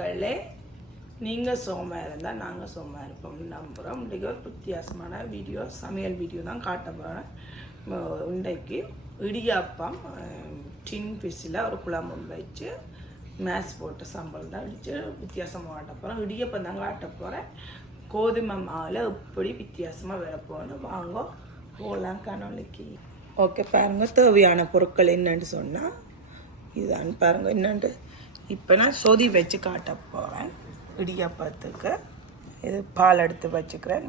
மக்களே, நீங்கள் சோமாக இருந்தால் நாங்கள் சோமாக இருப்போம் நம்புகிறோம். இன்றைக்கி ஒரு வித்தியாசமான வீடியோ, சமையல் வீடியோ தான் காட்ட போகிறேன். இன்றைக்கு இடியாப்பம் டின் பிஸில் ஒரு குழம்பு வச்சு மேஸ் போட்டு சம்பளம் தான் அடித்து வித்தியாசமாக காட்ட போகிறோம். இடியாப்பம் தான் காட்ட போகிறேன். கோதுமை மாவில் எப்படி வித்தியாசமாக வேற போகணும் வாங்க போகலாம் கனவுக்கு. ஓகே பாருங்கள், தேவையான பொருட்கள் என்னன்னு சொன்னால் இதுதான் பாருங்கள் என்னென்று. இப்போ நான் சொதி வச்சு காட்ட போகிறேன் இடியாப்பத்துக்கு. இது பால் எடுத்து வச்சுக்கிறேன்.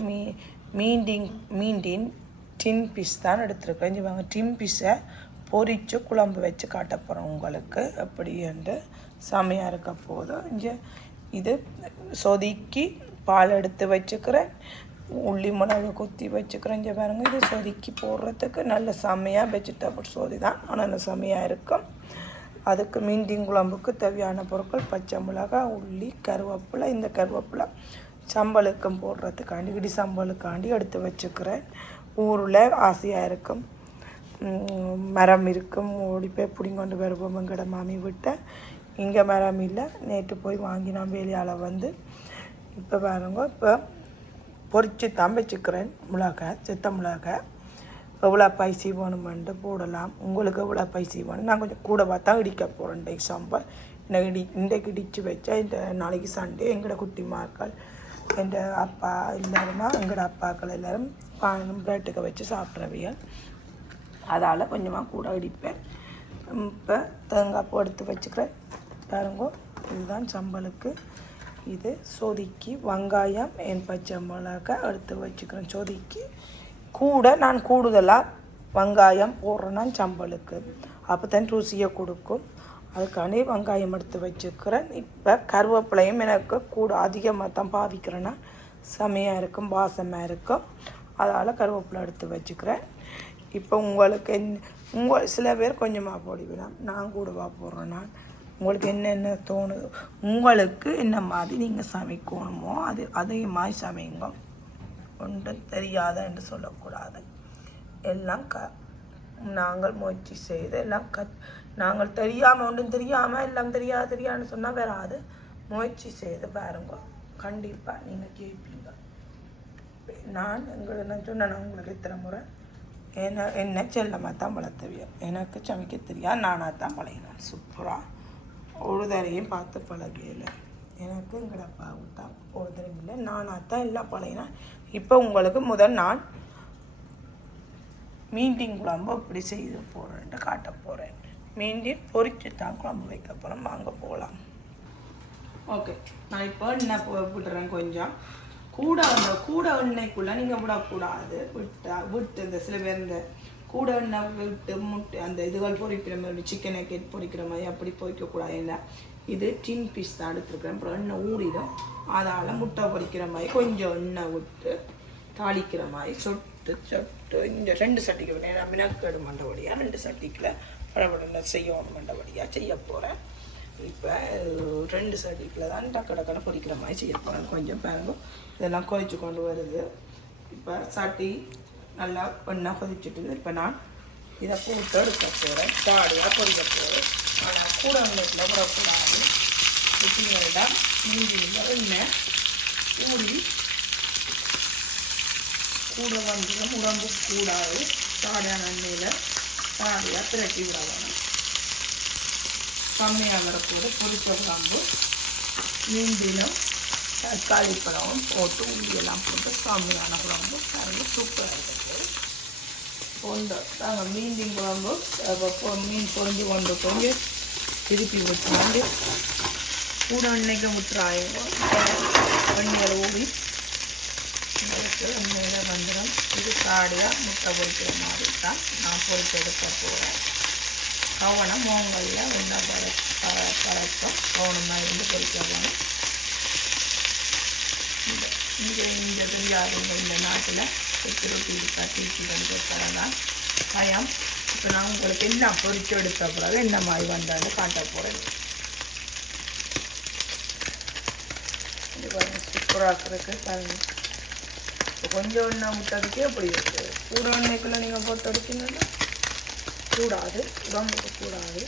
மீண்டின் டின் பீஸ் தான் எடுத்துருக்கேன். இங்கே வாங்க, டின் பீஸை பொரித்து குழம்பு வச்சு காட்ட போகிறோம் உங்களுக்கு எப்படி என்று. செமையாக இருக்க போதும். இங்கே இது சொதிக்கு பால் எடுத்து வச்சுக்கிறேன். உள்ளி மிளகு குத்தி வச்சுக்கிறேன். இங்கே பாருங்கள், இது சொதிக்கு போடுறதுக்கு நல்ல செமையாக வெஜிடபிள் சொதி தான், ஆனால் செமையாக இருக்கும். அதுக்கு மீண்டின் குழம்புக்கு தேவையான பொருட்கள் பச்சை மிளகாய், உள்ளி, கருவேப்பிலை. இந்த கருவேப்பிலை சம்பளுக்கும் போடுறதுக்காண்டி இடி சம்பளுக்காண்டி எடுத்து வச்சுக்கிறேன். ஊரில் ஆசையாக இருக்கும், மரம் இருக்கும், ஓடி போய் பிடிங்கொண்டு வருவோம். எங்கட மாமி விட்ட இங்கே மரம் இல்லை, நேற்று போய் வாங்கினோம் வேலையால் வந்து. இப்போ பாருங்க, இப்போ பொரிச்சு தான் வச்சுக்கிறேன். மிளகாய், சித்த மிளகாய் எவ்வளோ பைசி வேணுமெண்டு போடலாம். உங்களுக்கு எவ்வளோ பைசி வேணும். நான் கொஞ்சம் கூட பார்த்தா இடிக்க போகிறேன். இன்றைக்கு சாம்பார் இன்றைக்கு இடித்து வச்சா இந்த நாளைக்கு சண்டே எங்களோட குட்டிமாக்கள், என் அப்பா எல்லாருமா, எங்களோட அப்பாக்கள் எல்லோரும் பிரெட்டுக்கு வச்சு சாப்பிட்றவியல். அதால் கொஞ்சமாக கூட இடிப்பேன். இப்போ தேங்காய் பூ எடுத்து வச்சுக்கிறேன். பாருங்க, இதுதான் சம்பளுக்கு. இது சொதிக்கு வெங்காயம், என் பச்சை மிளகாய் எடுத்து வச்சுக்கிறேன். சொதிக்கு கூட நான் கூடுதலாக வெங்காயம் போடுறேன்னா சம்பளுக்கு, அப்போ தான் ருசியை கொடுக்கும். அதுக்காண்டி வெங்காயம் எடுத்து வச்சுக்கிறேன். இப்போ கருவேப்பிலையும் எனக்கு கூட அதிகமாக தான் பாவிக்கிறேன்னா செமையாக இருக்கும், வாசமாக இருக்கும். அதனால் கருவேப்பிலை எடுத்து வச்சுக்கிறேன். இப்போ உங்களுக்கு சில பேர் கொஞ்சமாக போடுவேன், நான் கூடவா போடுறேன். நான் உங்களுக்கு என்னென்ன தோணுது, உங்களுக்கு என்ன மாதிரி நீங்கள் சமைக்கணுமோ அதே மாதிரி சமைங்க. ஒன்றும் தெரியாத என்று சொல்லக்கூடாது. எல்லாம் நாங்கள் முயற்சி செய்து எல்லாம் நாங்கள் தெரியாமல் ஒன்றும் தெரியாமல் எல்லாம் தெரியாதுன்னு சொன்னால் வராது. முயற்சி செய்து பாருங்க, கண்டிப்பாக நீங்கள் கேட்பீங்க. நான் சொன்னேன் உங்களுக்கு எத்தனை முறை என்ன செல்லமாக தான் வளர்த்துவியன். எனக்கு சமைக்க தெரியாது, நானாக தான் பழகினேன். சூப்பராக ஒரு தரையும் பார்த்து பழகையில் எனக்கு எங்கட அப்பாவுக்கு தான் ஒரு தரையும் இல்லை, நானாக தான் எல்லாம் பழகினேன். இப்போ உங்களுக்கு முதல் நான் மீண்டின் குழம்பு இப்படி செய்து போகிறேன்ட்டு காட்ட போகிறேன். மீண்டின் பொரிச்சு தான் குழம்பு வைக்க போகிறோம். வாங்க போகலாம். ஓகே, நான் இப்போ எண்ணெய் விட்டுறேன். கொஞ்சம் கூட எண்ணெய்க்குள்ளே நீங்கள் விடக்கூடாது. விட்டு இந்த சில பேர் இந்த கூட எண்ணெய் விட்டு முட்டை அந்த இதுகள் பொரிக்கிற மாதிரி, சிக்கனை கேட் பொரிக்கிற மாதிரி அப்படி பொரிக்கக்கூடாது. என்ன இது டின் பீஸ் தான் எடுத்துருக்கிறேன். அப்புறம் எண்ணெய் ஊறிடும். அதால் முட்டை பொரிக்கிற மாதிரி கொஞ்சம் எண்ணெய் விட்டு தாளிக்கிற மாதிரி சொட்டு இந்த 2 சட்டிக்கு விட மினக்கெடு மண்டபடியாக 2 சட்டிக்கில் படபட செய்யணும் மண்டபடியாக செய்ய போகிறேன். இப்போ 2 சட்டிக்கில் தான் டக்கடக்கடை பொரிக்கிற மாதிரி செய்ய போகிறேன். கொஞ்சம் பாருங்க, இதெல்லாம் கொதிச்சு கொண்டு வருது. இப்போ சட்டி நல்லா எண்ணெய் கொதிச்சுட்டு இப்போ நான் இதை போட்டு எடுக்க போகிறேன். தாடியாக பொரிக்க போகிறேன். ஆனால் கூட எண்ணெய்க்குள்ள விடக்கூடாது. குட்டிங்களிடம் மீண்டியில் எண்ணெய் ஊறி கூட வந்துடும். உடம்பு கூடாது. தாடியான எண்ணெயில் தாடியாக திரட்டி விட வேணும். கம்மியாக வரக்கூட பொரிச்ச குழம்பு மீண்டிலும் தக்காளி பழமும் போட்டு உள்ளியெல்லாம் போட்டு கம்மியான குழம்பு கறந்து சூப்பராக இருக்குது. கொண்டு நாங்கள் மீண்டின் குழம்பு மீன் பொறிஞ்சு கொண்டு போய் திருப்பி விட்டுறாண்டு கூட எண்ணெய்க்கு விட்டுறாங்க. எண்ணெயில் ஊறி எண்ணெயில் வந்துடும். இது காடியாக முட்டை பொரிக்கிற மாதிரி தான் நான் பொரிச்சு எடுக்க போகிறேன். கவனம் மோங்கலில் ஒன்றா பறக்கும். கவனமாக இருந்து பொரிக்க போகணும். இந்த தெரியாதவங்க இந்த நாட்டில் ரொட்டி தீச்சி பண்ணிட்டு தான் பயம். இப்போ நான் உங்களுக்கு என்ன பொரிச்சு எடுத்த பிறகு என்ன மாதிரி வந்தாலும் காட்ட போகிறேன். இது பாருங்கள், சூப்பராக இருக்குது பாருங்கள். இப்போ கொஞ்சம் எண்ணெய் விட்டதுக்கே அப்படி இருக்குது. கூட எண்ணெய்க்குள்ளே நீங்கள் போட்டு எடுத்தீங்கன்னா கூடாது, உடம்புக்கு கூடாது.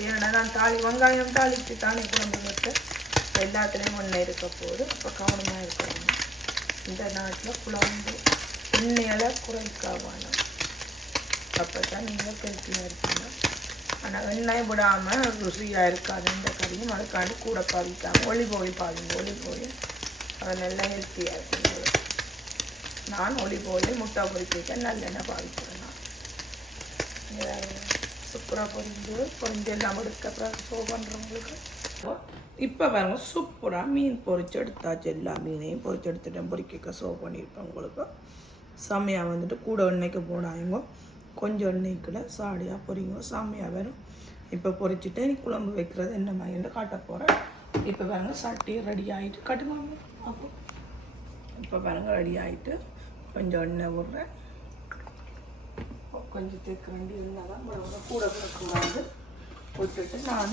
ஏன்னா நான் வெங்காயம் தாளித்து தானே குழம்பு வைக்க எல்லாத்துலேயும் ஒன்று இருக்க போகுது. அப்போ கவனமாக இருக்கணும். இந்த நாட்டில் குழம்பு எண்ணெயெல்லாம் குறைக்காவானோம். அப்போ தான் நீங்கள் ஹெல்த்தியாக இருக்கீங்க. ஆனால் எண்ணெய் விடாமல் ருசியாக இருக்காது இந்த கறியும். அதுக்காண்டி கூட பாவிக்காமல் ஒலிவ் ஆயில் பாவிங்க. ஒலிவ் ஆயில் அது நல்லா ஹெல்த்தியாக இருக்கும். நான் ஒலிவ் ஆயில் முட்டை பொரிக்க நல்லெண்ணெய் பாவிக்கிறேன். நான் சூப்பராக பொரிஞ்சு எல்லாம் எடுக்க ஷோ பண்ணுறவங்களுக்கு. இப்போ பாருங்க சூப்பராக மீன் பொரிச்சு எடுத்தாச்சு. எல்லா மீனையும் பொரிச்சு எடுத்துட்டேன். பொரிக்க ஷோ பண்ணியிருப்பேன். உங்களுக்கு செம்மையாக வந்துட்டு கூட எண்ணெய்க்கு போடாங்க. கொஞ்சம் எண்ணெய்க்குள்ள சாடியாக பொரிங்க. செம்மையாக வரும். இப்போ பொரிச்சுட்டு நீ குழம்பு வைக்கிறது என்ன மாதிரி காட்ட போகிறேன். இப்போ பாருங்க சட்டி ரெடி ஆகிட்டு கட்டுவாங்க. அப்போ இப்போ பாருங்க ரெடி ஆகிட்டு கொஞ்சம் எண்ணெய் விட்றேன். கொஞ்சம் தேக்க வேண்டி இருந்தால் தான் கூட கூடாது விட்டுட்டு நான்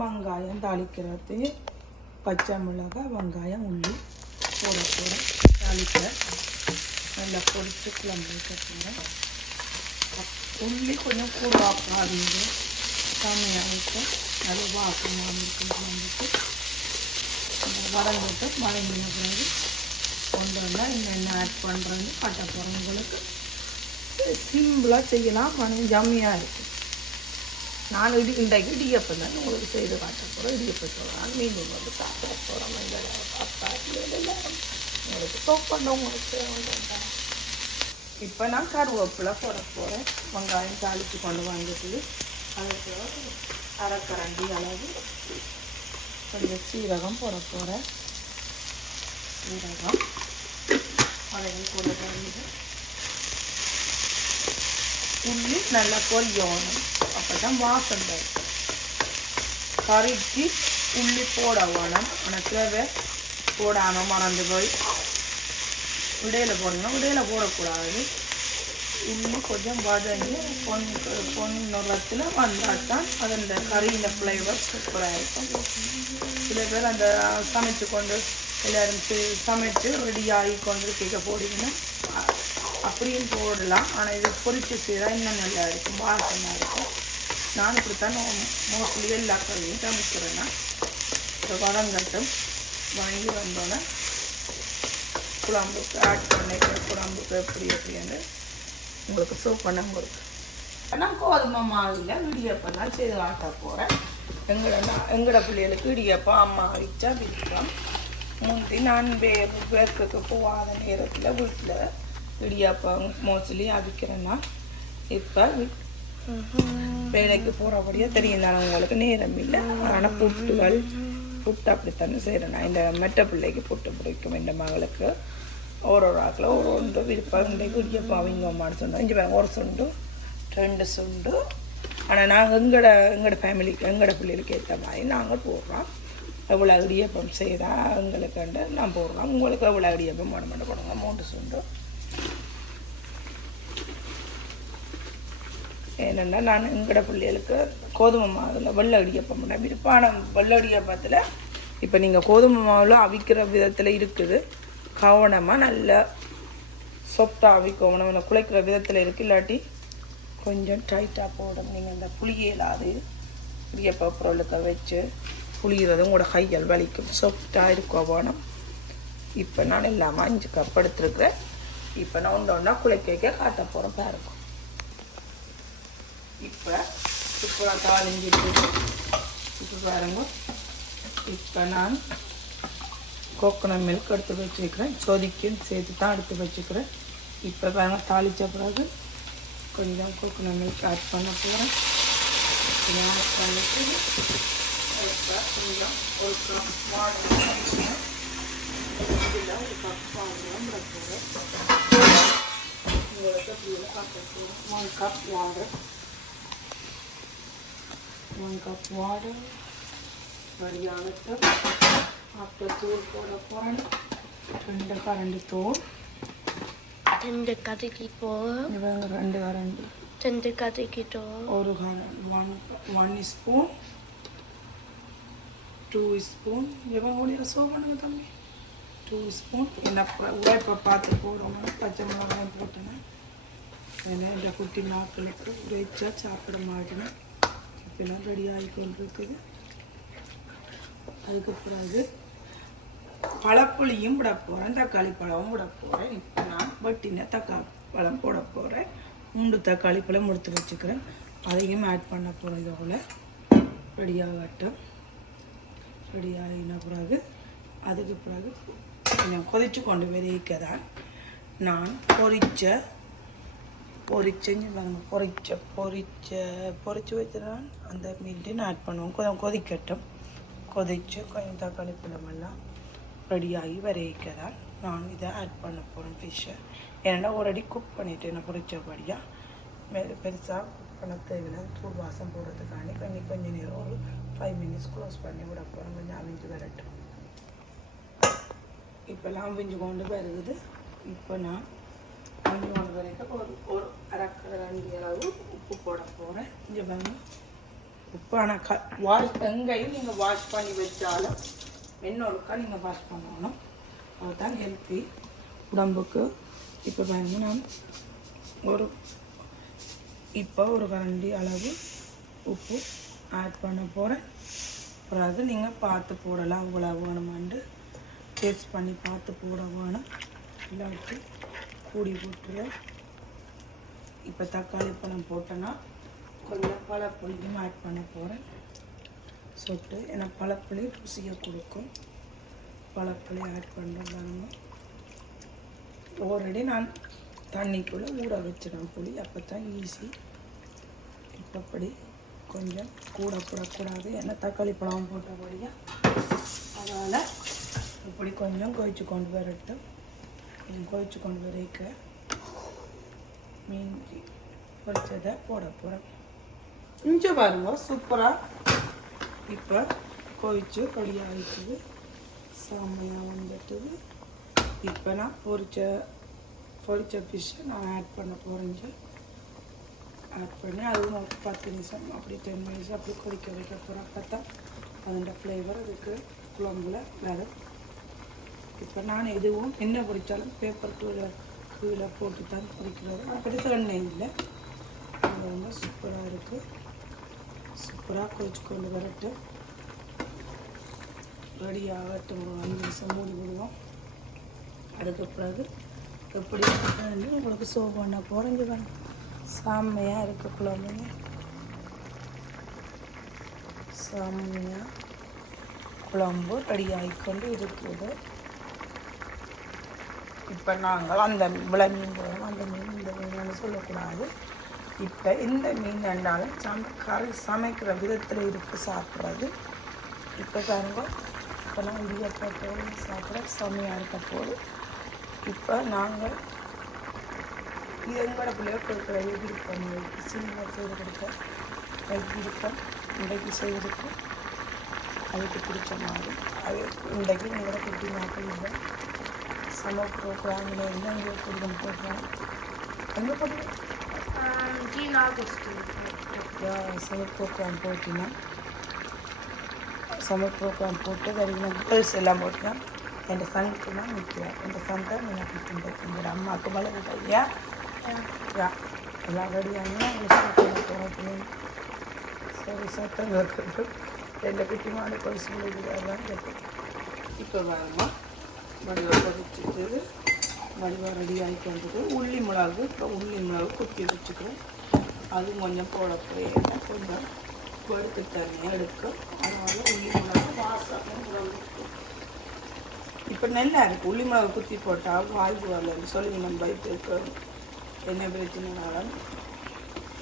வெங்காயம் தாளிக்கிறது பச்சை மிளகாய் வெங்காயம் உள்ளி போட தாளிக்க நல்லா பொரித்து குழம்பு வைக்க போகிறேன். உள்ளி கொஞ்சம் கூட ஆக்காதீங்க. கம்மியாக இருக்கும். அது வாக்கமாக இருக்கும் குழம்புக்கு. வதங்கிட்டு வதங்கின பிறகு கொண்டு வந்தால் என்னென்ன ஆட் பண்ணுறேன்னு காட்ட போகிறேன். உங்களுக்கு சிம்பிளாக செய்யலாம். ஆனால் ஜம்மியாக இருக்கும். நான் இன்றைக்கு இடியப்பம் தான் உங்களுக்கு செய்து காட்ட போகிறோம். இடியப்பம் சொல்லலாம். மீண்டும் வந்து சாப்பிட போகிறோம். உங்களுக்கு சோப் பண்ண உங்களுக்கு இப்போ நான் கருவேப்பிலை போட போகிறேன். வெங்காயம் தாளித்து கொண்டு வந்துட்டு அதுக்கு அரைக்கரண்டி அளவு கொஞ்சம் சீரகம் போட போகிறேன். சீரகம் அதையும் கூட வந்து உள்ளி நல்லா பொரியணும். அப்போ தான் வாசம் வரும். கறிக்கு உள்ளி போட வேணும். ஆனால் தேவை போடாமல் மறந்து போய் இடையில போடணும். இடையில போடக்கூடாது. உள்ளி கொஞ்சம் வதங்கி பொன் நிறத்தில் வந்தால் தான் அதன் கறியின் ஃப்ளேவர் சூப்பராக இருக்கும். சில பேர் அந்த சமைச்சு கொண்டு எல்லோரும் சமைச்சு ரெடி ஆகி கொண்டு கேட்க போட்டிங்கன்னா அப்படியும் போடலாம். ஆனால் இது பொரிச்சு செய்தால் இன்னும் நல்லா இருக்கும். வாசமாக இருக்கும். நான் இப்படித்தான் மோஸ்ட்லி எல்லா கறியும் சமைக்கிறேன்னா இப்போ வதங்கட்டும். வாங்கி வந்தோன்னே குழம்புக்கு ஆட் பண்ணிக்கிற குழம்புக்கு எப்படின்னு உங்களுக்கு சர்வ் பண்ண கொடுக்கு. நான் கோதுமை மாவில் இடியப்பம் தான் செய்து ஆட்ட போகிறேன். எங்களோட பிள்ளைகளுக்கு இடியப்பம் அம்மா வச்சா விற்கிறோம். முந்தி நான் வேர்க்குக்கு போகாத நேரத்தில் வீட்டில் இடியாப்பம் மோஸ்ட்லி அவிக்கிறேன்னா இப்போ வேலைக்கு போகிறபடியாக தெரியும் தானே உங்களுக்கு நேரம் இல்லை. ஆனால் புட்டு அப்படித்தானே செய்கிறேன். நான் இந்த மெட்ட பிள்ளைக்கு புட்டு பிடிக்கும். இந்த மகளுக்கு ஒரு ஆக்கில் ஒரு ஒன்று விருப்பம் இன்றைக்கு இடியப்பம் அவிங்கம்மான்னு சொன்னோம். இங்கே ஒரு சுண்டு 2 சுண்டு. ஆனால் நாங்கள் எங்களோட ஃபேமிலிக்கு எங்களோட பிள்ளைகளுக்கு ஏற்ற மாதிரி நாங்கள் போடுறோம். எவ்வளோ இடியப்பம் செய்தால் எங்களுக்கு நான் போடுறோம். உங்களுக்கு எவ்வளோ இடியப்பம் போட போடுங்க. 3 சுண்டு. ஏன்னா நான் எங்களோட பிள்ளைகளுக்கு கோதுமை மாவில் வெள்ளை இடியப்பம் பண்ண விருப்பான வெள்ளை இடியப்பத்தில் இப்போ நீங்கள் கோதுமை மாவில் அவிக்கிற விதத்தில் இருக்குது. கவனமாக நல்லா சொப்டாக அவிக்கணும். குழைக்கிற விதத்தில் இருக்குது. இல்லாட்டி கொஞ்சம் டைட்டாக போடும். நீங்கள் இந்த புளியலாது இடியப்ப பொருளுக்கு வச்சு புளியறது உங்களோட கைகள் வலிக்கும். சொப்டாக இருக்கும் வேணும். இப்போ நான் எல்லாமே 5 கப் எடுத்துருக்குறேன். இப்போ நான் ஒன்றா குழைக்க காட்ட போகிறேன். பாருங்க. இப்போ சூப்பராக தாளிஞ்சிட்டு இப்போ பாருங்க. இப்போ நான் கோகோனட் மில்க் எடுத்து வச்சுக்கிறேன். சொதிக்கும் சேர்த்து தான் எடுத்து வச்சுக்கிறேன். இப்போ பாருங்க தாளித்த பிறகு கொஞ்சம் கோகோனட் மில்க் ஆட் பண்ண போகிறேன். ஆட் பண்ணிட்டு இப்போ கொஞ்சம் ஒரு கப் வாட்டர் இதில் ஒரு கப் வாட்டர் விட போகிறேன். உங்களுக்கு இப்படியில் காட்ட போகிறேன். 1 கப் வாட்டர் 1 கப் வாட்டர் வடியாகட்டு. அப்புறம் தூள் போட போகிறேன். 2 கரண்டி தூள். 2 கரண்டி தூள். 2 கரண்டி. 2 கரண்டி தூள். 1 ஸ்பூன் 2 ஸ்பூன். இவங்க சோ பண்ணுங்க தம்பி. 2 ஸ்பூன். என்ன உரைப்பை பார்த்து போடணும். பச்சை மிளகாய் போட்டேன். ஏன்னா இந்த குட்டி நாட்களுக்கு உரைச்சா சாப்பிட மாட்டேன். தாளிப்பெல்லாம் ரெடி ஆகிக்கொண்டிருக்குது. அதுக்கு பிறகு பழப்புளியும் விட போகிறேன், தக்காளி பழமும் விட போகிறேன். இப்போ நான் வெட்டின தக்காளி பழம் போட போகிறேன். 3 தக்காளி பழம் எடுத்து வச்சுக்கிறேன், அதையும் ஆட் பண்ண போகிறேன். இதோட ரெடியாகட்டும். ரெடி ஆகின பிறகு அதுக்கு பிறகு கொஞ்சம் கொதிச்சு கொண்டு விதைக்க தான் நான் பொரிச்சு வச்சுதான் அந்த மீன் ஆட் பண்ணுவோம். கொஞ்சம் கொதிக்கட்டும். கொதிச்சு கொஞ்சம் தக்காளி பழமெல்லாம் ரெடியாகி வரைக்கதான் நான் இதை ஆட் பண்ண போகிறேன் ஃபிஷ்ஷை. ஏன்னா ஆல்ரெடி குக் பண்ணிவிட்டு பொரிச்சபடியாக பெருசாக குக் பண்ண தேவையில்லை. தூள் வாசம் போடுறதுக்காண்டி கொஞ்சம் நேரம் ஒரு 5 minutes க்ளோஸ் பண்ணி விட போகிறேன். கொஞ்சம் அவிஞ்சு வரட்டும். இப்போல்லாம் அவிஞ்சு கொண்டு வருகுது. இப்போ நான் அவிஞ்சு கொண்டு வரைக்கும் ஒரு அரைக்கரண்டி அளவு உப்பு போட போகிறேன். இங்கே பாருங்க உப்பு. ஆனால் எங்கேயும் நீங்கள் வாஷ் பண்ணி வச்சாலும் என்னொருக்கா நீங்கள் வாஷ் பண்ணணும். அதுதான் ஹெல்த்தி உடம்புக்கு. இப்போ பாருங்க நான் ஒரு கரண்டி அளவு உப்பு ஆட் பண்ண போகிறேன். பிறகு நீங்கள் பார்த்து போடலாம், அவ்வளோ வேணுமாண்டு டேஸ்ட் பண்ணி பார்த்து போட வேணும், இல்லாட்டி கூடி போட்டுருவேன். இப்போ தக்காளி பழம் போட்டேன்னா கொஞ்சம் பழப்புளியும் ஆட் பண்ண போகிறேன். சொட்டு ஏன்னா பழப்புளி ருசியை கொடுக்கும். பழப்புளி ஆட் பண்ணுறாங்க. ஆல்ரெடி நான் தண்ணிக்குள்ளே ஊற வச்சிடேன் புளி, அப்போ தான் ஈஸி. இப்போ அப்படி கொஞ்சம் கூட போடக்கூடாது, ஏன்னா தக்காளி பழம் போட்டபடியாக. அதனால் இப்படி கொஞ்சம் கொதிச்சு கொண்டு வரட்டும். கொதிச்சு கொண்டு வரைக்க மீன் பொரிச்சதை போட போகிறேன். இங்கே பாருங்க சூப்பராக இப்போ கொதிச்சு ரெடி ஆகிடுது. செம்மையாக வந்துட்டுது. இப்போ நான் பொரிச்ச ஃபிஷ்ஷை நான் ஆட் பண்ண போகிறேன். ஆட் பண்ணி அதுவும் ஒரு 10 நிமிஷம் அப்படி 10 minutes அப்படி கொதிக்க வைக்க போகிறேன். அப்போ தான் அதோட ஃப்ளேவர் அதுக்கு குழம்புல வரும். இப்போ நான் எதுவும் என்ன பொரித்தாலும் பேப்பர் கீழே போட்டு தான் பொரிக்கிறது. அப்படி எண்ணெய் இல்லை. அது வந்து சூப்பராக இருக்குது. சூப்பராக கொதிச்சு கொண்டு வரட்டும். ரெடி ஆகட்டும். ஒரு 5 நிமிஷம் மூடி விடுவோம். அதுக்கு பிறகு எப்படி உங்களுக்கு சோப் பண்ண போகிறேங்க. வேணும் செம்மையாக இருக்குது குழம்புங்க. செம்மையாக குழம்பு ரெடி ஆகிக்கொண்டு இருக்குது. இப்போ நாங்கள் அந்த விளை மீன் போகிறோம். அந்த மீன் இந்த மீன் சொல்லக்கூடாது. இப்போ இந்த மீன் ரெண்டாலும் கறி சமைக்கிற விதத்தில் இருக்குது சாப்பிட்றது. இப்போ பாருங்க, இப்போ நான் இடியப்போடு சாப்பிட்ற செம்மையாக இருக்க போது. இப்போ நாங்கள் இது எங்களோட பிள்ளைய கொடுக்குற விருப்பம், சின்ன செய்து கொடுக்க விருப்பம் இன்றைக்கு செய்திருக்கோம். அதுக்கு பிடிச்ச மாதிரி அது இன்றைக்கு எங்களோட குட்டி நாட்கள் இல்லை. சம்மர் ப்ரோக்ராமில் இருந்து அங்கே குடும்பம் போடுறோம். எங்கே போடுறோம்? சம்மர் ப்ரோக்ராம் போட்டினா சம்மர் ப்ரோக்ராம் போட்டு வரைக்கும் கேர்ள்ஸ் எல்லாம் போட்டுனா என் சனுக்கு தான் நிற்கிறேன். என் சன் தான் எனக்கு எங்களோட அம்மாவுக்கு மேலே ஐயா எல்லாம் ரெடியானா போகிறோம். சரி சட்டம் இருக்குது. 2 குட்டி மாடு கொலுசு முடிக்கிறாதான் கேட்கும். இப்போ வேணுமா வடிவா கொதிச்சுட்டு வடிவா ரெடி ஆகிட்டு வந்தது. உள்ளி மிளகு குத்தி வச்சுக்கிறேன். அதுவும் கொஞ்சம் போடக்கூடிய கொஞ்சம் வெறுத்து தண்ணியாக எடுக்கும். அதனால உள்ளி மிளகு வாசமும் இருக்கும். இப்போ நல்லா இருக்குது. உள்ளி மிளகு குத்தி போட்டால் வாய்ப்பு வரலன்னு சொல்லி நம்ம வைத்திருக்கோம். என்ன பிரச்சனைனாலும்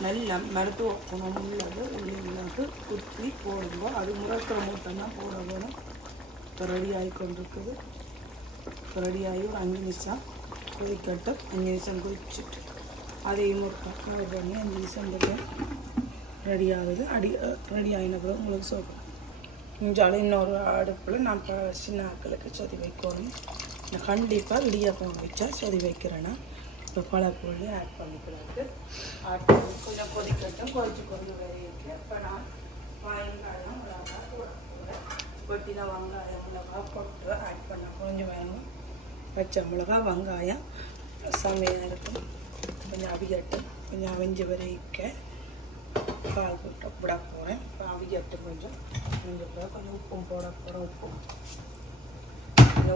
நல்ல மருத்துவ குணம் உள்ளது உள்ளி மிளகு குத்தி போடுவோம். அது முறக்கிற மூட்டைன்னா போட வேணும். இப்போ ரெடி ஆகி கொண்டிருக்குது. இப்போ ரெடி ஆகி ஒரு 5 நிமிஷம் கொதிக்கட்டும். 5 நிமிஷம் கொதிச்சுட்டு அதையும் ஒரு பக்கம் பண்ணி 5 நிமிஷம் ரெடி ஆகுது. ரெடி ஆகின பிறகு உங்களுக்கு சொல்கிறேன். இஞ்சாலும் இன்னொரு அடுப்பில் நான் சின்ன ஆக்களுக்கு சொதி வைக்கணும். நான் கண்டிப்பாக இடியாப்பம் வச்சா சொதி வைக்கிறேன்னா இப்போ பழப்பொழி ஆட் பண்ணிக்கிறாங்க. ஆட் பண்ணி கொஞ்சம் கொதிக்கட்டும். கொதிச்சு வரையிட்டு இப்போ நான் வெங்காயம் மிளகா போடுறேன். வெட்டின வெங்காயம் மிளகா போட்டு ஆட் பண்ண கொஞ்சம் வேணும். பச்சை மிளகா வெங்காயம் செம்மையாக இருக்கும். கொஞ்சம் அவியட்டும். கொஞ்சம் அவிஞ்சு வரைக்க பால் போட்டு விட போகிறேன். இப்போ அவியட்டும் கொஞ்சம் கொஞ்சம் உப்பும் போட போகிறேன்.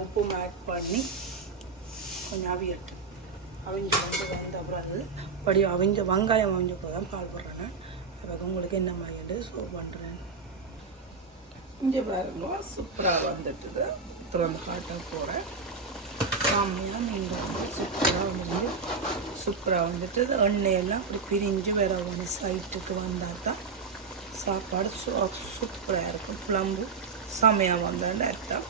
உப்பும் ஆட் பண்ணி கொஞ்சம் அவியட்டும். அவிஞ்சு வந்த பிறகு படி அவிஞ்ச வெங்காயம் அவிஞ்ச போது தான் பால் போடுறேன். அப்போ உங்களுக்கு என்ன மாதிரி சோப் பண்ணுறேன். இங்கே பாருங்க சூப்பராக வந்துட்டுது. திறந்து காட்ட போகிறேன். சாமியாக நீங்கள் சூப்பராக வந்துட்டு எண்ணெயெல்லாம் அப்படி பிரிஞ்சு வேற ஒன்று சைட்டுக்கு வந்தால் தான் சாப்பாடு சூப்பராக இருக்கும். குழம்பு செமையாக வந்தான்னு அர்த்தம்.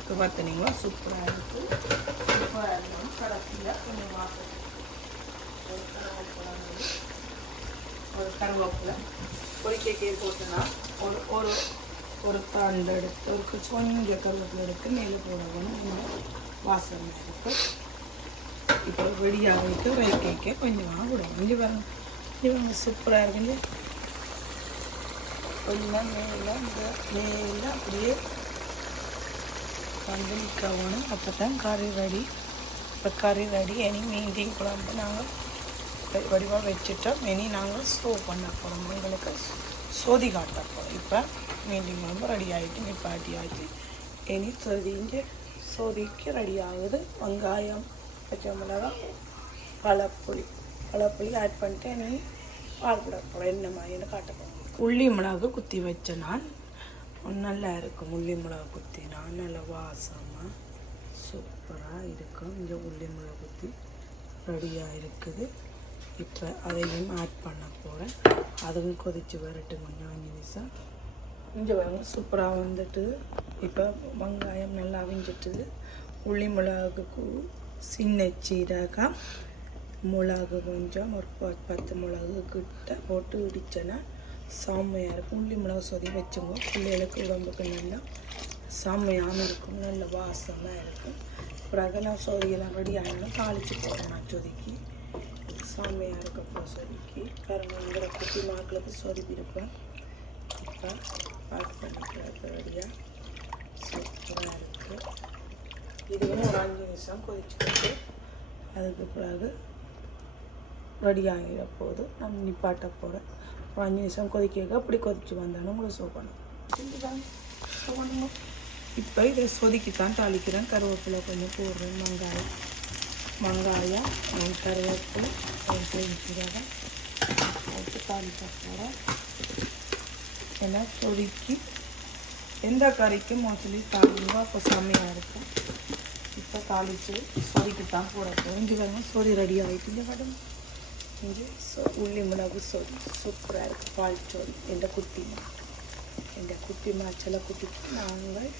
இப்போ பார்த்தீங்களா சூப்பராக இருக்குது. சூப்பராக இருக்கணும். கடைசியில் கொஞ்சம் வாசல் ஒரு கருவேப்பிலை பொரிக்கைக்கே போட்டுனா ஒரு ஒரு ஒரு தாண்டு எடுத்து ஒரு கொஞ்சம் கருவேப்பிலை எடுத்து மேலே போடணும். வாசனை இருக்குது. இப்போ வெடியாக வைத்து வைக்க கொஞ்சமாக விடும். இங்கே பாருங்க இவங்க சூப்பராக இருக்குங்க. கொஞ்சம் மேலே அப்படியே வந்து நிற்கணும். அப்போ தான் கறி ரெடி. இப்போ கறி ரெடி. இனி மீன் குழம்பு நாங்கள் வடிவாக வச்சுட்டோம். இனி நாங்கள் ஸ்டோவ் பண்ண போகிறோம். எங்களுக்கு சோதி காட்ட போகிறோம். இப்போ மீன் குழம்பு ரெடி ஆகிட்டு நிப்பாட்டி ஆச்சு. இனி சோதிக்கு ரெடி ஆகுது. வெங்காயம் பச்சை மிளகாய் பழப்புளி ஆட் பண்ணிட்டு இனி பால் விட போகிறோம். என்ன மாதிரின்னு காட்ட போகிறோம். உள்ளி மிளகு குத்தி வச்ச நான் நல்லா இருக்கும். உள்ளி மிளகு குத்தினா நல்லா வாசமாக சூப்பராக இருக்கும். இங்கே உள்ளி மிளகு குத்தி ரெடியாக இருக்குது. இப்போ அதையும் ஆட் பண்ண போகிறேன். அதுவும் கொதித்து வரட்டு கொஞ்சம் 5 நிமிஷம். இங்கே வாங்க சூப்பராக வந்துட்டு. இப்போ வெங்காயம் நல்லா அவிஞ்சிட்டுது. உள்ளி மிளகுக்கு சின்ன சீரகம் மிளகு கொஞ்சம் ஒரு 10 மிளகு கிட்ட போட்டு இடிச்சேன்னா செம்மையாக இருக்கும். உள்ளி மிளகு சொதி வச்சுங்க. பிள்ளைகளுக்கு உடம்புக்கு நல்லா செம்மையாக இருக்கும். நல்ல வாசமாக இருக்கும். பிறகுலாம் சொதியெல்லாம் ரெடி ஆகணும். தாளித்து போடுறேன் நான் சொதிக்கு. செம்மையாக இருக்கப்போ சொதிக்கு கருங்கிற குட்டி மாக்களுக்கு சொதிப்பி இருப்பேன். இப்போ ஆட் பண்ணிக்கிறது ரெடியாக சூப்பராக இருக்குது. இது வந்து ஒரு 5 நிமிஷம் கொதிச்சுக்கிட்டு அதுக்கு பிறகு ரெடி ஆகிற போது நான் நிப்பாட்ட போகிறேன். ஒரு 5 நிமிஷம் கொதிக்க அப்படி கொதிச்சு வந்தாலும் உங்களுக்கு சோ பண்ணணும். இப்போ இதை சொதிக்கித்தான் தாளிக்கிறேன். கருவேப்பிலை கொஞ்சம் போடுறேன். வெங்காயம் கருவேப்பிலை சீரகம் போட்டு தாளிக்க போகிறேன். ஏன்னா சொதிக்கி எந்த கறிக்கும் மோஸ்ட்லி தாளிங்க அப்போ செம்மையாக இருக்கும். இப்போ தாளித்து சொதிக்குத்தான் போட போகிறேன். இங்கே வேணுமா சொதி ரெடி ஆகிட்டு இங்கே மேடம் இங்கே உள்ளி மிளகு சொதி சூப்பராக இருக்குது. பால் சொதி எந்த குட்டிமா செல்ல குட்டிக்கு நாங்கள்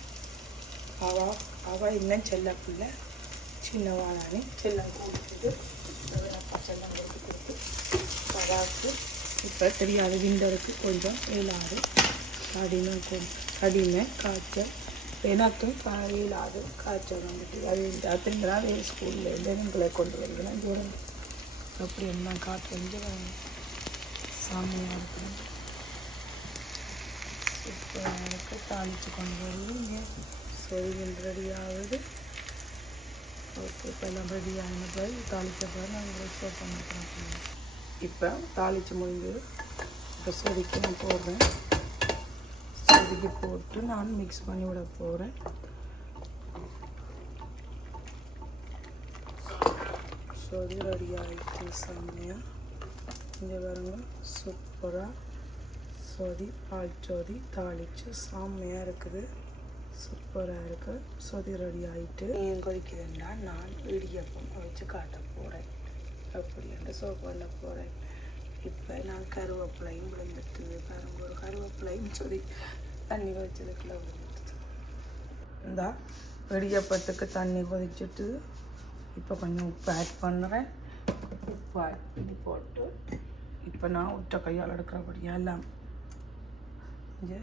அவள் இன்னும் செல்ல பிள்ளை சின்னவாளானே செல்லம் கொடுத்துட்டு செல்லம் கொடுத்து அவாவுக்கு இப்போ தெரியாது. விண்டருக்கு கொஞ்சம் இயலாது. கடிமை காய்ச்சல் எனக்கும் இயலாது. காய்ச்சல் வந்துட்டு அது அத்தனை ஸ்கூல்லேருந்து எங்களை கொண்டு வருகிறேன். தூரம் அப்படி என்ன காற்று வந்து சாமியாக இருக்கணும். சூப்பராக இருக்குது. தாளித்து கொண்டு வருது. இங்கே சொதிகள் ரெடி ஆகுது. ஓகே இப்போ எல்லாம் ரெடி ஆகின பிறகு தாளித்த பிறகு நாங்கள் ஸ்டோர் பண்ணிக்கிறோம். இப்போ தாளித்து முடிஞ்சு இப்போ சொதிக்கு நான் போடுறேன். சொதிக்கு போட்டு நான் மிக்ஸ் பண்ணி விட போகிறேன். சொதி ரெடி ஆகிடுச்சு செம்மையாக. இங்கே பாருங்க சூப்பராக சொதி பால் சொதி தாளித்து செம்மையாக இருக்குது. சூப்பராக இருக்குது. சொதி ரெடி ஆகிட்டு ஏன் கொதிக்குதுன்னா நான் இடியப்பம் வச்சு காட்ட போகிறேன். அப்படி என்று பண்ண போகிறேன். இப்போ நான் கருவேப்பிலையும் விழுந்துட்டு பாருங்க. ஒரு கருவேப்பிலையும் சொதி தண்ணி வச்சதுக்குள்ள விழுந்துட்டு இந்தா இடியப்பத்துக்கு தண்ணி கொதிச்சுட்டு இப்போ கொஞ்சம் உப்பு ஆட் பண்ணுறேன். உப்பு ஆட் பண்ணி போட்டு இப்போ நான் உற்ற கையால் எடுக்கிறபடியாக எல்லாம் இங்கே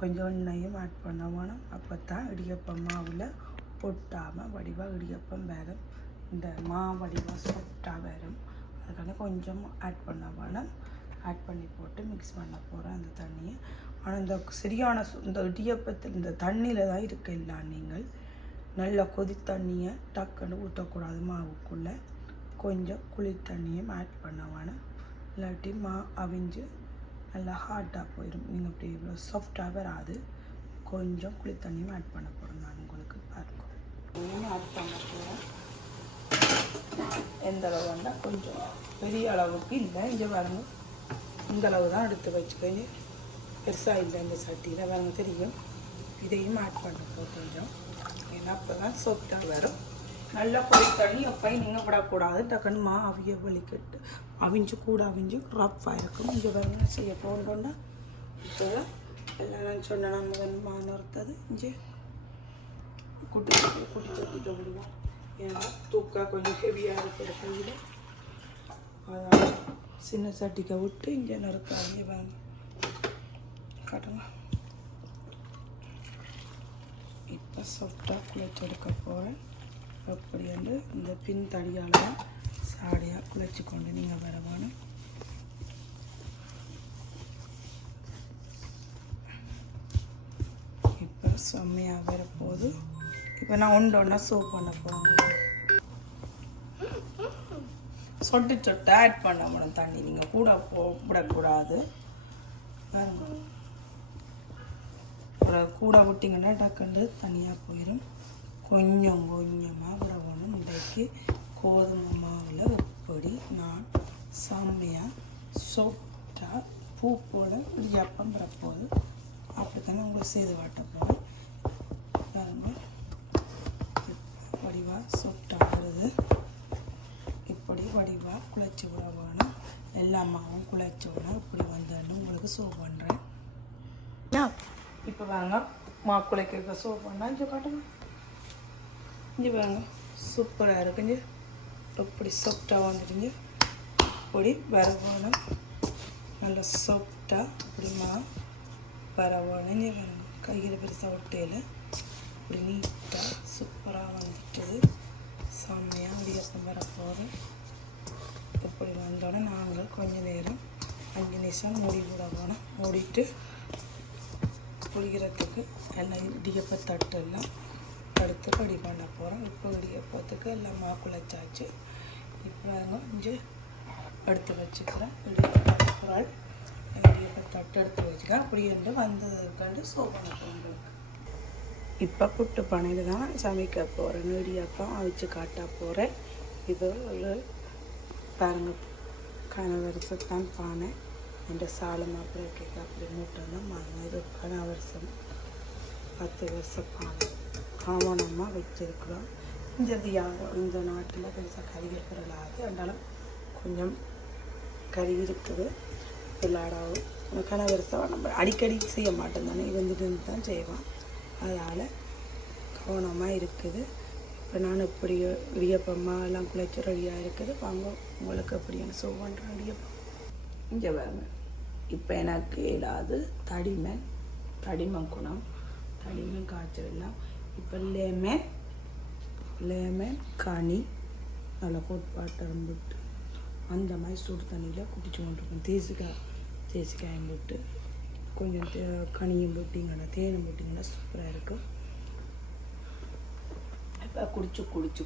கொஞ்சம் எண்ணெயும் ஆட் பண்ண வேணும். அப்போ தான் இடியப்பம் மாவில் பொட்டாமல் வடிவாக இடியப்பம் வரும். இந்த வடிவாக சொட்டாக வரும். அதுக்கான கொஞ்சம் ஆட் பண்ண வேணும். ஆட் பண்ணி போட்டு மிக்ஸ் பண்ண போகிறேன் அந்த தண்ணியை. ஆனால் இந்த சரியான இந்த இடியப்பத்தில் இந்த தண்ணியில் தான் இருக்கு எல்லாம். நீங்கள் நல்லா கொதி தண்ணியை டக்குன்னு ஊற்றக்கூடாது. மாவுக்குள்ளே கொஞ்சம் குளி தண்ணியும் ஆட் பண்ண வேணும். இல்லாட்டி அவிஞ்சு நல்லா ஹார்டாக போயிடும். நீங்கள் இப்படி இவ்வளோ சாஃப்டாக வராது. கொஞ்சம் குளி தண்ணியும் ஆட் பண்ண போகிறேன் நான் உங்களுக்கு பாருங்க. ஆட் பண்ண போகிறேன். எந்த அளவு வேண்டாம், கொஞ்சம் பெரிய அளவுக்கு இல்லை. இங்கே பாருங்க, இந்த அளவு தான் எடுத்து வச்சுக்கோங்க. பெருசாக இல்லை இந்த சட்டியில் பாருங்க தெரியும். இதையும் ஆட் பண்ண போகிறோம் கொஞ்சம். ஏன்னா அப்போ தான் சாஃப்டாக வரும். நல்லா குளி தண்ணி அப்பையும் நீங்கள் விடக்கூடாது. டக்குன்னு அவிய வலிக்கட்டு அவிஞ்சு கூட அவிஞ்சு ரஃப்பாக இருக்கும். இங்கே பாருங்க செய்ய போகணுன்னா இப்போ எல்லாம் நான் சொன்னேன். நான் முதல் நிறுத்தது இங்கே குட்டி சட்டிக்க விடுவோம். ஏன்னா தூக்கா கொஞ்சம் ஹெவியாக இருக்கிற கையில் அதான் சின்ன சட்டிக்க விட்டு இங்கே நிறுத்தாங்க. வாங்க காட்டுங்க. இப்போ சாஃப்டாக குழைச்சி எடுக்க போகிறேன். அப்படி வந்து இந்த பின் தடியால் தான் சாடியாக குழைச்சி கொண்டு நீங்கள் வர வேணும். இப்போ செம்மையாக வரப்போகுது. இப்போ நான் ஒன்றா சோப் பண்ண போகிறேன். சொட்டு சொட்டு ஆட் பண்ண முடியும் தண்ணி. நீங்கள் கூட விடக்கூடாது. கூட விட்டிங்கன்னா டக்குண்டு தனியாக போயிடும். கொஞ்சம் கொஞ்சமாக விடணும். இன்றைக்கு கோதுமை மாவில் எப்படி நான் செம்மையாக சொட்டாக பூ போல் இடியாப்பம் வரப்போகுது. அப்படி தானே உங்களுக்கு செய்து வாட்ட போகிறேன். பாருங்க வடிவாக சொட்டாக வருது. இப்படி வடிவாக குழைச்சி விட வேணும். எல்லா மாவும் குழைச்சி விட இப்படி வந்தாலும் உங்களுக்கு சோப் பண்ணுறேன். இப்போ வாங்க மா குழைக்க சோப் பண்ணால் இங்கே காட்டுங்க. இங்கே பாருங்க சூப்பராக இருக்குங்க. இப்படி சாஃப்டாக வந்துடுங்க. இப்படி வரவேணும். நல்லா சாஃப்டாக இப்படிமா வரவேணும். இங்கே பாருங்க கையில் பெருசாக ஒட்டையில் இப்படி நீட்டாக சூப்பராக வந்துட்டது. செம்மையாக இடியாப்பம் வரப்போகுது. இப்படி வந்தோடனே நாங்கள் கொஞ்சம் நேரம் 5 நிமிஷம் மூடி விட வேணும். மூடிட்டு புளிக்கிறதுக்கு எல்லாம் இடியப்ப தட்டெல்லாம் எடுத்து ரெடி பண்ண போகிறோம். இப்போ இடியப்பத்துக்கு எல்லாம் குழைச்சாச்சு. இப்போ இஞ்சி எடுத்து வச்சுக்கிறேன். இடியப்ப தட்டு எடுத்து வச்சுக்கிறேன். அப்படி என்று வந்ததுக்காண்டு சோப் பண்ண போகிறோம். இப்போ புட்டு பானையில் தான் சமைக்க போகிறேன். இடியாப்பம் அவிச்சு காட்ட போகிறேன். இது ஒரு பாருங்க கனவரிசத்தான் பானை. என்ற சாலம் அப்புறம் கேட்க அப்படி மூட்டெல்லாம் இது கனவரிசம் 10 வருஷம் பானை காமனமாக வச்சுருக்குறோம். இந்த நாட்டில் பெருசாக கறிகள் பிறலாது. அதனாலும் கொஞ்சம் கறி இருக்குது. விளையாடாவும் கனவரிசம் நம்ம அடிக்கடி செய்ய மாட்டோம் தானே, இருந்துட்டு தான் செய்வோம். அதனால் கவனமாக இருக்குது. இப்போ நான் இப்படி இடியப்பமாக எல்லாம் குழைச்சி ரெடியாக இருக்குது. வாங்க உங்களுக்கு எப்படின்னு சோப் பண்ணுறேன் இடியப்பம். இங்கே வாங்க. இப்போ எனக்கு ஏதாவது தடிமன் குணம் தடிமன் காய்ச்சலாம். இப்போ லெமன் கனி நல்லா கோட்பாட்டை இருந்துட்டு அந்த மாதிரி சுடு தண்ணியில் குடிச்சு கொண்டிருக்கோம். தேசிக்காயும் போட்டு கொஞ்சம் கனியும் போட்டிங்கன்னா தேனும் போட்டிங்கன்னா சூப்பராக இருக்கும். இப்போ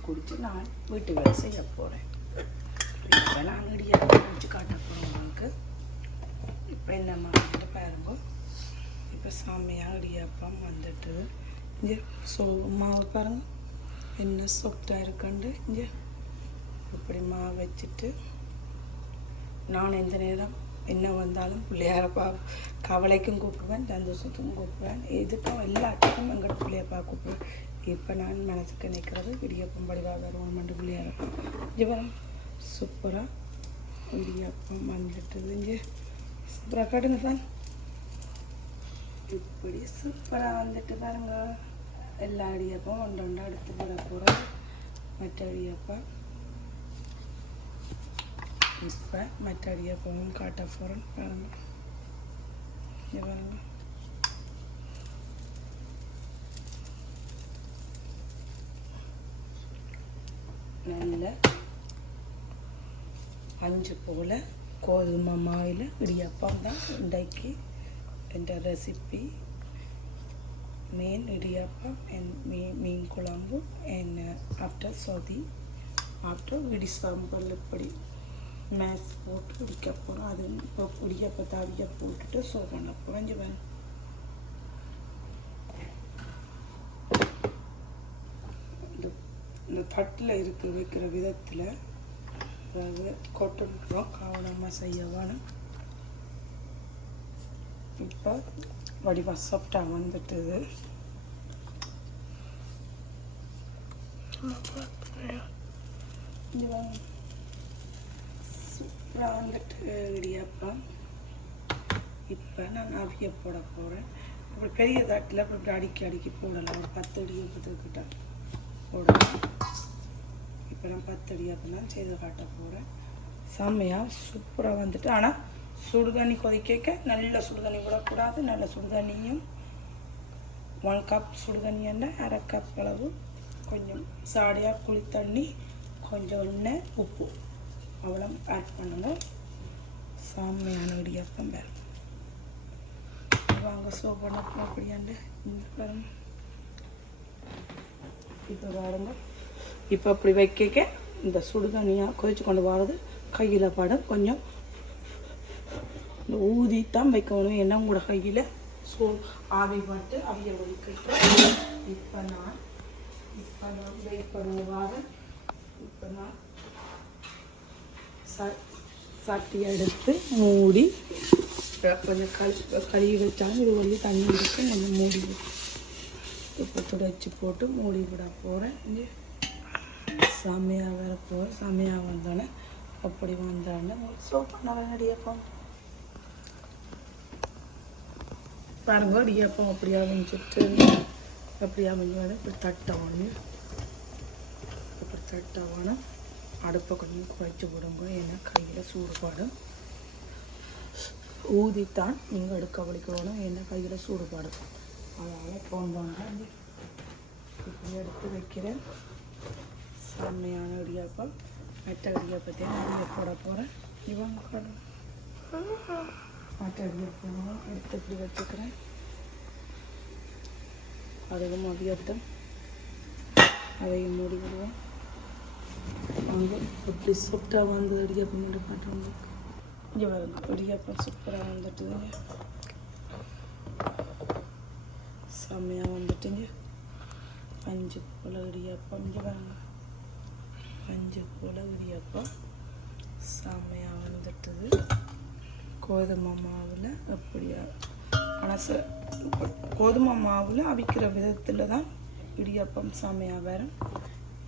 குடிச்சு நான் வீட்டு வேலை செய்ய போகிறேன். இப்போ நான் இடியாப்பம் குடிச்சு காட்ட போகிறேன் உங்களுக்கு. இப்போ என்ன மாட்டு பாருங்க. இப்போ சாமியாக இடியாப்பம் வந்துட்டு இங்கே மாவு பாருங்கள் என்ன சாஃப்டாக இருக்குண்டு. இங்கே இப்படி மாவு வச்சுட்டு நான் எந்த நேரம் என்ன வந்தாலும் பிள்ளையாரப்பா கவலைக்கும் கூப்பிடுவேன், சந்தோஷத்துக்கும் கூப்பிடுவேன், இதுக்கும் எல்லாத்துக்கும் எங்கள் பிள்ளையப்பா கூப்பிடுவேன். இப்போ நான் மனசுக்கு நிற்கிறது இடியாப்பம் படிவாக வருவோம் மண்டு பிள்ளையாரப்பா. இங்கே வரோம் சூப்பராக இடியாப்பம் வந்துட்டு இங்கே சூப்பராக காட்டுங்க சார். இப்படி சூப்பராக வந்துட்டு பாருங்க. எல்லா இடியாப்பம் ஒன்றா எடுத்து போட போகிறோம். மற்ற இடியாப்பம் இப்போ மற்ற இடியாப்பமும் காட்ட போகிறோம் பாருங்க. இங்கே பாருங்க நல்ல 5 போல் கோதுமை மாவில் இடியாப்பம் தான் இன்றைக்கு என்ற ரெசிபி. மீன் இடியாப்பம் மீன் குழம்பு ஆஃப்டர் சொதி ஆஃப்டர் இடி சாம்பல் இப்படி மேஸ் போட்டு இடிக்க போகிறோம். அது இப்போ இடிக்கப்போ அவிய போட்டுட்டு சோ பண்ண போகிறோம். இங்கே வேணும் இந்த தட்டில் இருக்கு வைக்கிற விதத்தில் அதாவது கொட்டுறோம். கவனமாக செய்யவான இப்போ வடிவா சாப்பிட்டாக வந்துட்டுது. சூப்பராக வந்துட்டு இடியாப்பம். இப்போ நான் அவிய போட போகிறேன். அப்படி பெரிய தட்டில் அப்படி அடுக்கி போடலாம். ஒரு 10 இடியாப்பத்துக்கிட்ட போடலாம். இப்போ நான் 10 இடியாப்பம் தான் செய்து காட்ட போகிறேன். செம்மையாக சூப்பராக வந்துட்டு, ஆனால் சுடுதண்ணி கொதிக்க நல்ல சுடுதண்ணி விடக்கூடாது. நல்ல சுடுதண்ணியும் 1 கப் சுடுதண்ணி எண்ணெய், 1/2 கப் அளவு கொஞ்சம் சாடியாக புளி தண்ணி, கொஞ்சம் எண்ணெய், உப்பு அவ்வளோ ஆட் பண்ணுங்க. செம்மையான இடியாப்பம் வேறு. வாங்க சோ பண்ண அப்படியாண்டு பாருங்க. இப்போ பாருங்க. இப்போ அப்படி வைக்க இந்த சுடுதண்ணியாக கொதிச்சு கொண்டு வர்றது கையில் படம் கொஞ்சம் ஊதித்தான் வைக்கணும். என்ன கூட கையில் ஆவி பட்டு அவிய வலிக்கிட்டேன். இப்போ நான் வெயிட் பண்ணுவாங்க. இப்போ நான் சட்டி எடுத்து மூடி கொஞ்சம் கழுவி வச்சாலும் இது வந்து தண்ணி எடுத்து கொஞ்சம் மூடி இப்போ துடைச்சி போட்டு மூடி விட போகிறேன். இங்கே செமையாக வேற போகிறேன். செமையாக வந்தோடனே அப்படி வந்தோடனே சோ பண்ண இடியாப்பம் பாருங்க. இடியாப்பம் அப்படி அமைஞ்சிட்டு அப்படி அமைஞ்சோட இப்படி தட்டவொன்னு இப்படி தட்டவொன்னு அடுப்பை கொஞ்சம் குறைச்சி விடுங்க. ஏன்னா கையில் சூடுபாடும் ஊதித்தான் நீங்கள் எடுக்க வலிக்கணும். ஏன்னா கையில் சூடுபாடும். அதனால் போன்றாங்க இப்படி எடுத்து வைக்கிறேன். செம்மையான இடியாப்பம். மற்ற இடியாப்பத்தையும் நிறைய போட போகிறேன். இவங்க மற்ற இடியாப்பம் எடுத்து இப்படி வச்சுக்கிறேன். அதுவும் மதியட்டும் அதையும் மூடி விடுவோம். அங்கே இப்படி சூப்பராக வந்து இடியாப்பம் மட்டும் காட்டுறோம். இங்கே வருங்க இடியாப்பம் சூப்பராக வந்துட்டுதுங்க. செம்மையாக வந்துட்டுங்க. பஞ்சு போல் இடியாப்பம். இங்கே வருங்க பஞ்சு போல் இடியாப்பம் செம்மையாக வந்துட்டுது. கோதுமை மாவில் அப்படியா ஆனால் கோதுமை மாவில் அவிக்கிற விதத்தில் தான் இடியாப்பம் செம்மையாக வரும்.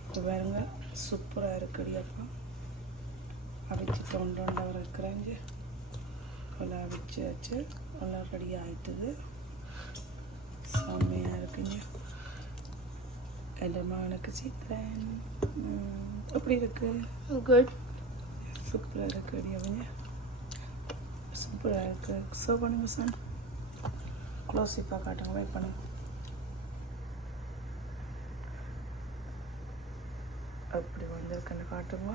இப்போ பாருங்க சூப்பராக இருக்குது இடியாப்பம். அவிச்சு தொண்டை இருக்கிறேங்க. நல்லா அவிச்சு வச்சு நல்லா ரெடி ஆகிட்டுது. செம்மையாக இருக்குங்க. எல்லாமே எனக்கு சீக்கிரம் எப்படி இருக்கு? குட். சூப்பராக இருக்குது இடியாப்பங்க. சூப்பராக இருக்குது. சர்வ் பண்ணுங்க சார். க்ளோஸ் இப்போ காட்டுங்க. வெயிட் பண்ணுங்க. அப்படி வந்திருக்குன்னு காட்டுங்க.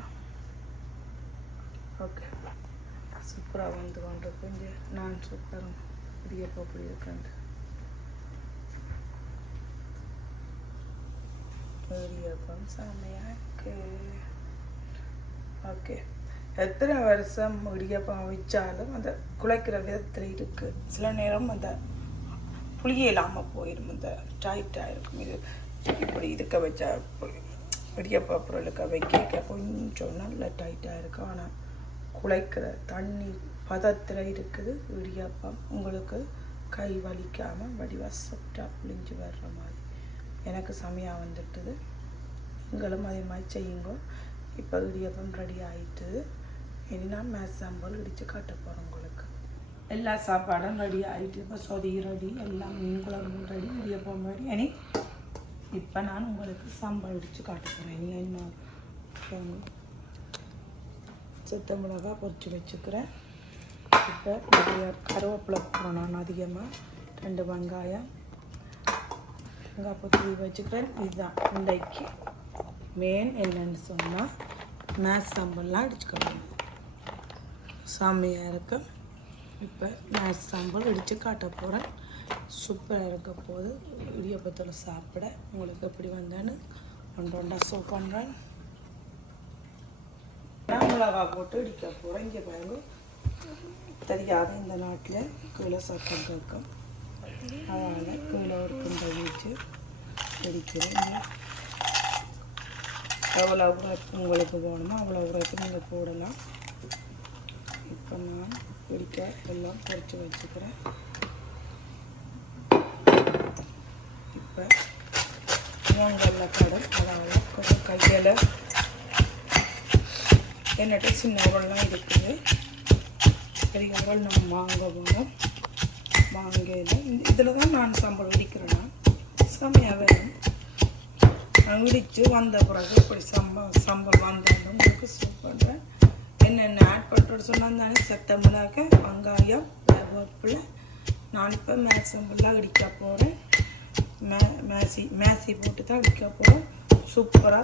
ஓகே சூப்பராக வந்து கொண்டிருக்கு. இங்கே நான் சூப்பராக இடியாப்பம் அப்படி இருக்கேன். இடியாப்பம் செம்மையாக இருக்கு. ஓகே எத்தனை வருஷம் இடியாப்பம் வச்சாலும் அந்த குழைக்கிற விதத்தில் இருக்குது. சில நேரம் அந்த புளியே இல்லாமல் போயிடும். அந்த டைட்டாக இருக்கும். இது இப்படி இதுக்க வச்சா இடியாப்ப பொருளுக்க வைக்க கொஞ்சம் நல்ல டைட்டாக இருக்கும். ஆனால் குழைக்கிற தண்ணி பதத்தில் இருக்குது இடியாப்பம். உங்களுக்கு கை வலிக்காமல் வடிவாக சாஃப்டாக புளிஞ்சு வர்ற மாதிரி எனக்கு செமையாக வந்துட்டுது. நீங்களும் அதே மாதிரி செய்யுங்க. இப்போ இடியாப்பம் ரெடி ஆகிட்டு இனி நான் மேஸ் சாம்பார் இடித்து காட்ட போகிறேன். உங்களுக்கு எல்லா சாப்பாடும் ரெடி ஆகிட்டு இப்போ சொதி ரெடி, எல்லாம் மீன் குழம்பும் ரெடி, இடியாப்பம் ரெடி. இனி இப்போ நான் உங்களுக்கு சாம்பார் இடித்து காட்ட போகிறேன். இனி என்ன சுத்த மிளகா பொரிச்சு வச்சுக்கிறேன். இப்போ நிறைய கருவேப்பிலை போடுறேன். நான் அதிகமாக 2 வெங்காயம் தேங்காய் பொத்தி வச்சுக்கிறேன். இதுதான் இன்றைக்கு மெயின். என்னென்னு சொன்னால் மேஸ் சாம்பார்லாம் அடிச்சுக்கணும். செம்மையாக இருக்கும். இப்போ மேஸ் சாம்பார் இடித்து காட்ட போகிறேன். சூப்பராக இருக்க போது இடியாப்பத்தில் சாப்பிட உங்களுக்கு எப்படி வந்தேன்னு ஒன்றா சர்வ் பண்ணுறேன். நான் மிளகாய் போட்டு இடிக்க போகிறேன். இங்கே பாருங்க தெரியாத இந்த நாட்டில் கீழே சத்தம் கேட்கும், அதனால் கீழே ஒரு குண்டை வச்சு இடிக்கிறேன். எவ்வளோ உரைப்பு உங்களுக்கு போகணுமோ அவ்வளோ உரைப்பு நீங்கள் போடலாம். இப்போ நான் பிடிக்க எல்லாம் பொரிச்சு வச்சுக்கிறேன். இப்போ மூங்கல்ல கடை, அதாவது கொஞ்சம் கையில் என்னட்ட சின்ன உரல்லாம் இருக்குது. பெரிய உரல் நம்ம வாங்குவோம். வாங்கையில் இதில் தான் நான் சம்பளம் இடிக்கிறேன்னா செம்மையாக வேணும். நான் இடித்து வந்த பிறகு இப்படி சம்பளம் வந்தாலும் உங்களுக்கு சூப் பண்ணுறேன். என்னென்ன ஆட் பண்ணுறது சொன்னால் தானே சத்த மிளகாய், வெங்காயம், கருவேப்பிலை. நான் இப்போ மேக்ஸிமம்லாம் இடிக்க போகிறேன். மேசி போட்டு தான் இடிக்க போகிறேன். சூப்பர்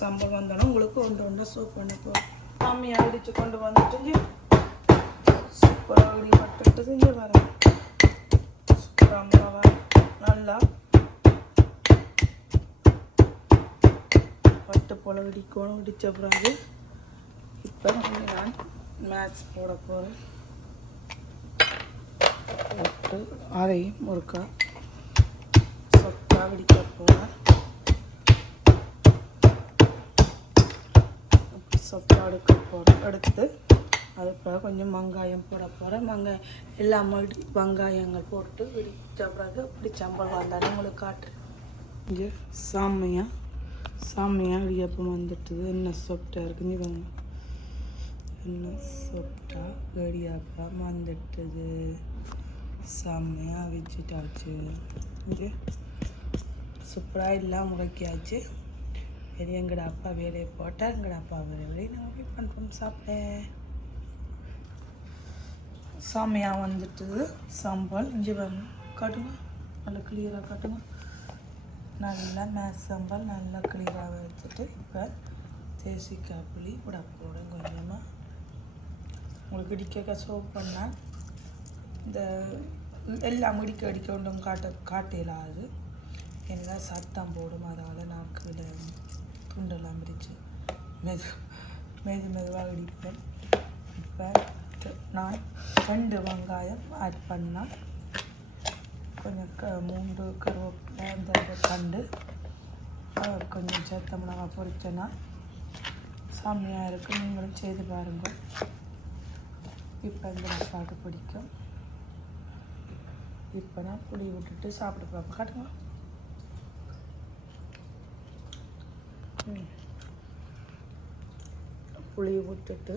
சம்பளம் வந்தாலும் உங்களுக்கு ஒன்று சூப் பண்ண போகிறேன். சாமியாக இடித்து கொண்டு வந்துட்டு சூப்பராக இடிப்பட்டு செஞ்சு வரேன். சூப்பராக மிளகா நல்லா பட்டு போல் இடிக்கணும். இடித்த பிறகு இப்போ நான் மேட்ச் போட போகிறேன். போட்டு அதையும் ஒருக்கா சொத்தாக இடிக்க போகிறேன். சொத்தாக எடுக்க போகிறேன். எடுத்து அது பிறகு கொஞ்சம் வெங்காயம் போட போகிறேன். வெங்காயம் எல்லாமே வெங்காயங்கள் போட்டு இடித்த பிறகு இப்படி சம்பளம் வந்தாலும் உங்களுக்கு காட்டுறேன். இங்கே சாமியாக இடியப்பம் வந்துட்டுது. என்ன சொப்டாக இருக்குன்னு வாங்க, என்ன சொப்டாக இடியப்பம் வந்துட்டுது. செம்மையாக வச்சுட்டாச்சு. இங்கே சூப்பராக எல்லாம் முறைக்கியாச்சு. சரி, எங்கட அப்பா வேலையை போட்டால் எங்கட அப்பா வேலையை நாங்கள் போய் பண்ணுறோம் சாப்பிட. சாமியாக வந்துட்டுது சம்பல். இஞ்சி வாங்க காட்டுங்க, நல்லா கிளியராக காட்டுங்க. நல்லா சம்பல் நல்லா கிளியராக வச்சுட்டு இப்போ தேசிக்காய் புளி விட போகிறேன் கொஞ்சமாக. உங்களுக்கு இடிக்க சோப் பண்ணால் இந்த எல்லாம் இடிக்க ஒன்றும் காட்டலாது. என்ன சத்தம் போடும், அதனால் நாக்கில் துண்டெல்லாம் பிரித்து மெதுவாக இடிப்பேன். இப்போ நான் 2 வெங்காயம் ஆட் பண்ணால் கொஞ்சம் 3 கருவேப்பிலை, அந்த கண்டு கொஞ்சம் சேர்த்த மிளகாய் பொரிச்சேன்னா செம்மையாக இருக்கும். நீங்களும் செய்து பாருங்கள். இப்போ இந்த பாட்டு பிடிக்கும். இப்போ நான் புளி விட்டுட்டு சாப்பிட்டு பார்ப்பேன். காட்டுங்க. புளி விட்டுட்டு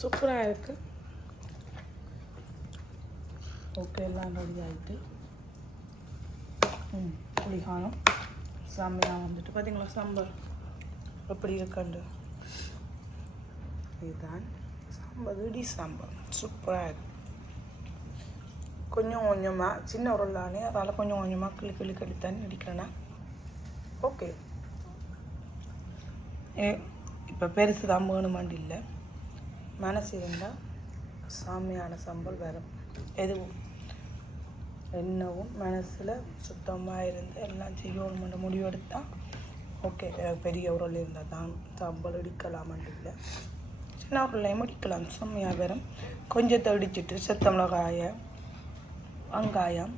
சூப்பராக இருக்குது. ஓகே, எல்லாம் ரெடி ஆகிட்டு புளிகானம் செம்மையாக வந்துட்டு பார்த்தீங்களா சாம்பார் எப்படி இருக்காண்டு. இதுதான் சாம்பார், இடி சாம்பார் சூப்பராக இருக்குது. கொஞ்சம் கொஞ்சமாக சின்ன உருளானே, அதனால் கொஞ்சம் கொஞ்சமாக கிளி தண்ணி அடிக்கிறேன்னா ஓகே. இப்போ பெருசு தான் வேணுமாண்டு இல்லை, மனசு இருந்தால் சாமியான சம்பல் வரும். எதுவும் என்னவும் மனசில் சுத்தமாக இருந்து எல்லாம் செய்யணுமென்ற முடிவு எடுத்தால் ஓகே. பெரிய உருள் இருந்தால் தான் சம்பல் இடிக்கலாமண்டு இல்லை, சின்ன உருளையும் இடிக்கலாம். செம்மையாக வரும். கொஞ்சத்தை இடிச்சிட்டு செத்த மிளகாயை, வெங்காயம்,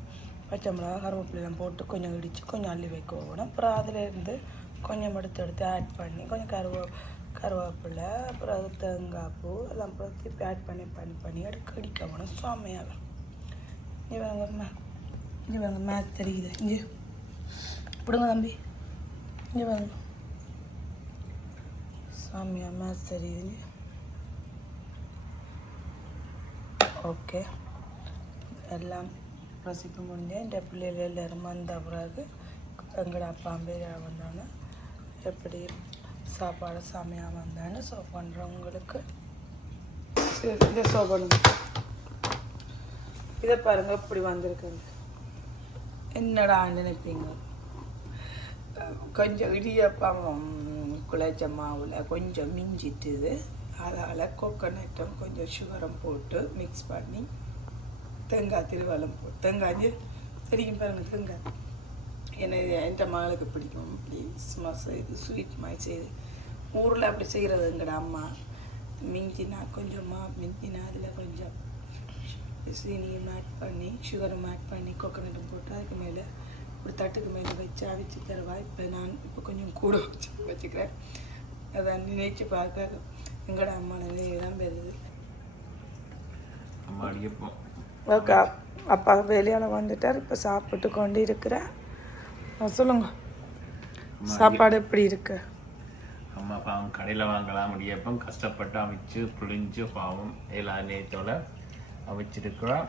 பச்சை மிளகாய், கருவேப்பிலாம் போட்டு கொஞ்சம் இடித்து கொஞ்சம் அள்ளி வைக்கணும். அப்புறம் அதிலேருந்து கொஞ்சம் எடுத்து ஆட் பண்ணி கொஞ்சம் கருவேப்பிலை, அப்புறம் அது தேங்காய் பூ எல்லாம் அப்புறம் திருப்பி ஆட் பண்ணி இடிக்கணும். செம்மையாக இங்கே வாங்க மேட்ச் தெரியுது. இங்கே பிடுங்க தம்பி, இங்கே வாங்க. சாமியாக மேட்ச் தெரியுது. ஓகே, எல்லாம் ரெசிபி முடிஞ்சேன். இந்த பிள்ளைகள் எல்லோரும் வந்த பிறகு எங்கட அப்பா பேர் வந்தாங்க. எப்படி சாப்பாடு சாமியாக வந்தான்னு சோ பண்ணுறவங்களுக்கு இதை சோ பண்ணுங்க. இதை பாருங்கள் எப்படி வந்திருக்குங்க. என்னடா நினைப்பீங்க, கொஞ்சம் இடியப்பம் குழைச்ச மாவில் கொஞ்சம் மிஞ்சிட்டுது. அதால் கோகோனட்டும் கொஞ்சம் சுகரும் போட்டு மிக்ஸ் பண்ணி தேங்காய் திருவலம் தேங்காய் தெரியும் பாருங்கள். தேங்காய் எனக்கு எந்த மகளுக்கு பிடிக்கும் இப்படி சும்மா செய்து ஸ்வீட் மாதிரி செய்து ஊரில் அப்படி செய்கிறது எங்கட அம்மா மிஞ்சினா கொஞ்சமா மிஞ்சினா அதில் கொஞ்சம் சீனியும் ஆட் பண்ணி சுகரும் ஆட் பண்ணி கொக்கனட்டும் போட்டு அதுக்கு மேலே ஒரு தட்டுக்கு மேலே வச்சு அவிச்சு தருவா. இப்போ நான் இப்போ கொஞ்சம் கூட வச்சுக்கிறேன். அதை நினைச்சு பார்க்க எங்கட அம்மா நிலையை தான் வருது. ஓகே, அப்பா வேலையால் வந்துட்டார். இப்போ சாப்பிட்டு கொண்டு இருக்கிறேன். சொல்லுங்க, சாப்பாடு எப்படி இருக்கு? அம்மா பாவம் கடையில் வாங்கலாம் முடியப்போ கஷ்டப்பட்டு அவிச்சு புளிஞ்சு பாவம் எல்லா நேரத்தோட அவிச்சிருக்கிறோம்.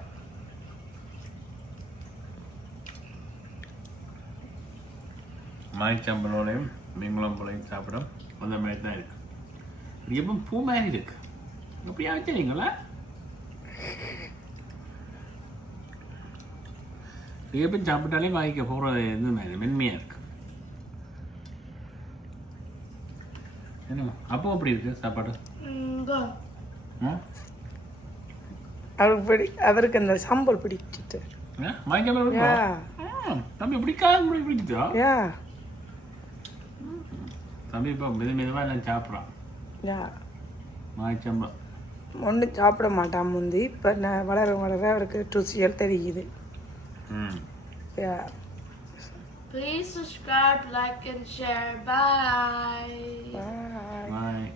மாய்ச்சம்பளோடையும் மீன்குளம் போலையும் சாப்பிடும் அந்த மாதிரி தான் இருக்கு. எப்போ பூ மாதிரி இருக்கு. அப்படியா வச்சுருங்களா? எப்போ சாப்பிட்டாலே வாங்கிக்க போகிறது எது மாதிரி மென்மையாக இருக்கு. என்னம்மா அப்போ அப்படி இருக்கு சாப்பாடு? அவருக்கு அந்த சாம்பல் பிடிச்சிட்டு தம்பி பிடிக்காது பிடிக்குதா? தம்பி இப்போ மெதுவாக எல்லாம் சாப்பிட்றான். மாய்ச்சம்பளம் ஒன்றும் சாப்பிட மாட்டான் முந்தி. இப்போ நான் வளர அவருக்கு ருசியல் தெரியுது. Please subscribe, like, and share. Bye. Bye. Bye.